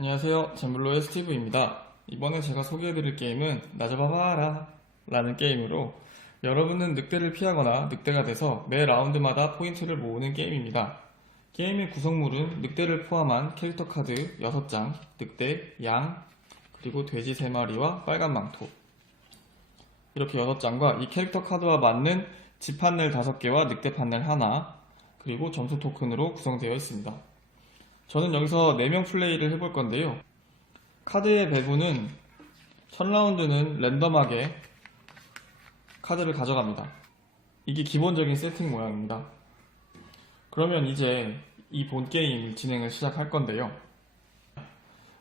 안녕하세요. 잼블로의 스티브입니다. 이번에 제가 소개해드릴 게임은 나잡아봐라 라는 게임으로 여러분은 늑대를 피하거나 늑대가 돼서 매 라운드마다 포인트를 모으는 게임입니다. 게임의 구성물은 늑대를 포함한 캐릭터 카드 6장, 늑대, 양, 그리고 돼지 3마리와 빨간 망토 이렇게 6장과 이 캐릭터 카드와 맞는 집 판넬 5개와 늑대 판넬 하나, 그리고 점수 토큰으로 구성되어 있습니다. 저는 여기서 4명 플레이를 해볼 건데요. 카드의 배분은 첫 라운드는 랜덤하게 카드를 가져갑니다. 이게 기본적인 세팅 모양입니다. 그러면 이제 이 본 게임 진행을 시작할 건데요.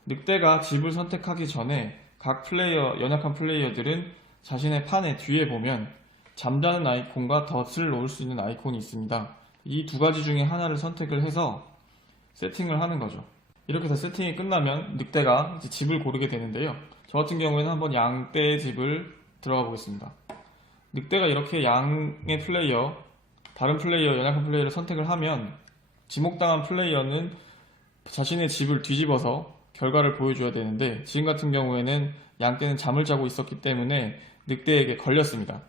늑대가 집을 선택하기 전에 각 플레이어, 연약한 플레이어들은 자신의 판의 뒤에 보면 잠자는 아이콘과 덫을 놓을 수 있는 아이콘이 있습니다. 이 두 가지 중에 하나를 선택을 해서 세팅을 하는 거죠. 이렇게 해서 세팅이 끝나면 늑대가 이제 집을 고르게 되는데요. 저 같은 경우에는 한번 양떼의 집을 들어가 보겠습니다. 늑대가 이렇게 양의 플레이어, 다른 플레이어, 연약한 플레이어를 선택을 하면 지목당한 플레이어는 자신의 집을 뒤집어서 결과를 보여줘야 되는데, 지금 같은 경우에는 양떼는 잠을 자고 있었기 때문에 늑대에게 걸렸습니다.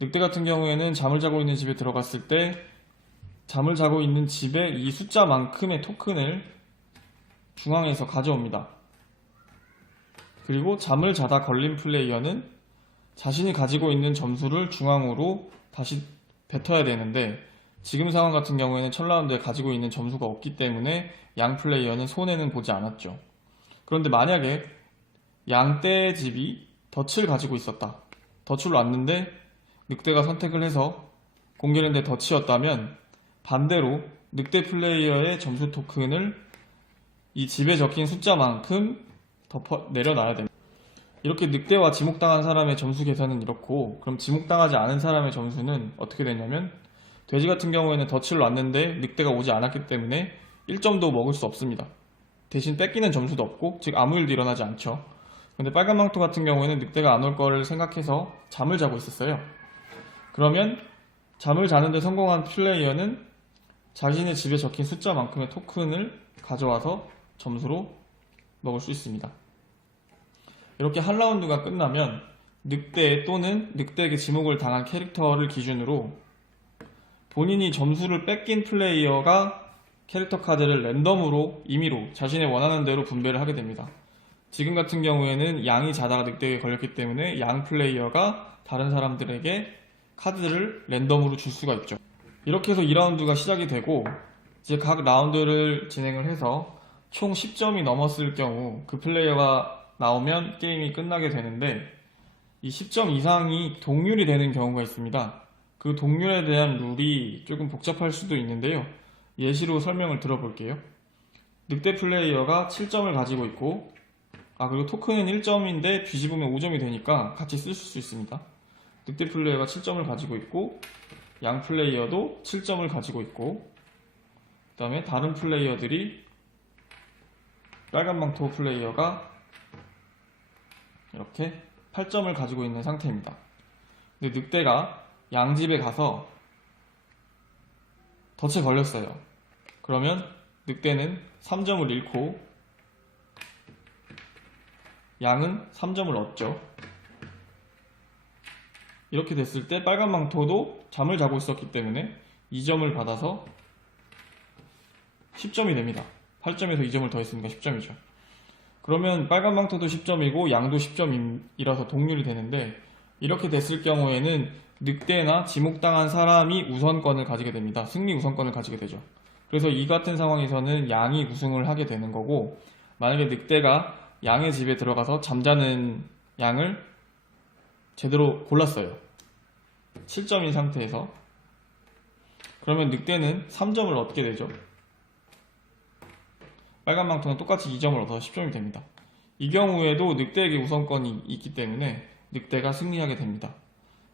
늑대 같은 경우에는 잠을 자고 있는 집에 들어갔을 때 잠을 자고 있는 집에 이 숫자만큼의 토큰을 중앙에서 가져옵니다. 그리고 잠을 자다 걸린 플레이어는 자신이 가지고 있는 점수를 중앙으로 다시 뱉어야 되는데, 지금 상황 같은 경우에는 첫 라운드에 가지고 있는 점수가 없기 때문에 양 플레이어는 손해는 보지 않았죠. 그런데 만약에 양떼의 집이 덫을 가지고 있었다. 덫을 놨는데 늑대가 선택을 해서 공개했는데 덫이었다면 반대로 늑대 플레이어의 점수 토큰을 이 집에 적힌 숫자만큼 내려놔야 됩니다. 이렇게 늑대와 지목당한 사람의 점수 계산은 이렇고, 그럼 지목당하지 않은 사람의 점수는 어떻게 되냐면, 돼지 같은 경우에는 덫을 놨는데 늑대가 오지 않았기 때문에 1점도 먹을 수 없습니다. 대신 뺏기는 점수도 없고, 즉 아무 일도 일어나지 않죠. 근데 빨간 망토 같은 경우에는 늑대가 안 올 거를 생각해서 잠을 자고 있었어요. 그러면 잠을 자는데 성공한 플레이어는 자신의 집에 적힌 숫자만큼의 토큰을 가져와서 점수로 먹을 수 있습니다. 이렇게 한 라운드가 끝나면 늑대 또는 늑대에게 지목을 당한 캐릭터를 기준으로 본인이 점수를 뺏긴 플레이어가 캐릭터 카드를 랜덤으로 임의로 자신의 원하는 대로 분배를 하게 됩니다. 지금 같은 경우에는 양이 자다가 늑대에게 걸렸기 때문에 양 플레이어가 다른 사람들에게 카드를 랜덤으로 줄 수가 있죠. 이렇게 해서 2라운드가 시작이 되고, 이제 각 라운드를 진행을 해서 총 10점이 넘었을 경우 그 플레이어가 나오면 게임이 끝나게 되는데, 이 10점 이상이 동률이 되는 경우가 있습니다. 그 동률에 대한 룰이 조금 복잡할 수도 있는데요. 예시로 설명을 들어볼게요. 늑대 플레이어가 7점을 가지고 있고, 그리고 토큰은 1점인데 뒤집으면 5점이 되니까 같이 쓰실 수 있습니다. 늑대 플레이어가 7점을 가지고 있고, 양 플레이어도 7점을 가지고 있고, 그 다음에 다른 플레이어들이 빨간 망토 플레이어가 이렇게 8점을 가지고 있는 상태입니다. 근데 늑대가 양집에 가서 덫에 걸렸어요. 그러면 늑대는 3점을 잃고 양은 3점을 얻죠. 이렇게 됐을 때 빨간 망토도 잠을 자고 있었기 때문에 2점을 받아서 10점이 됩니다. 8점에서 2점을 더했으니까 10점이죠. 그러면 빨간 망토도 10점이고 양도 10점이라서 동률이 되는데, 이렇게 됐을 경우에는 늑대나 지목당한 사람이 우선권을 가지게 됩니다. 승리 우선권을 가지게 되죠. 그래서 이 같은 상황에서는 양이 우승을 하게 되는 거고, 만약에 늑대가 양의 집에 들어가서 잠자는 양을 제대로 골랐어요. 7점인 상태에서. 그러면 늑대는 3점을 얻게 되죠. 빨간 망토는 똑같이 2점을 얻어서 10점이 됩니다. 이 경우에도 늑대에게 우선권이 있기 때문에 늑대가 승리하게 됩니다.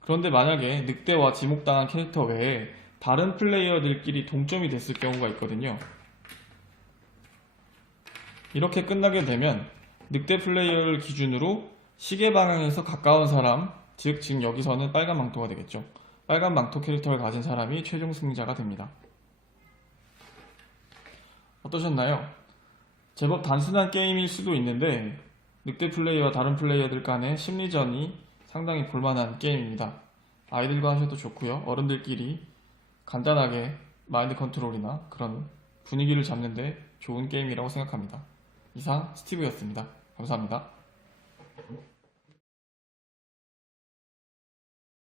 그런데 만약에 늑대와 지목당한 캐릭터 외에 다른 플레이어들끼리 동점이 됐을 경우가 있거든요. 이렇게 끝나게 되면 늑대 플레이어를 기준으로 시계 방향에서 가까운 사람, 즉 지금 여기서는 빨간 망토가 되겠죠. 빨간 망토 캐릭터를 가진 사람이 최종 승자가 됩니다. 어떠셨나요? 제법 단순한 게임일 수도 있는데 늑대 플레이와 다른 플레이어들 간의 심리전이 상당히 볼만한 게임입니다. 아이들과 하셔도 좋고요. 어른들끼리 간단하게 마인드 컨트롤이나 그런 분위기를 잡는데 좋은 게임이라고 생각합니다. 이상 스티브였습니다. 감사합니다.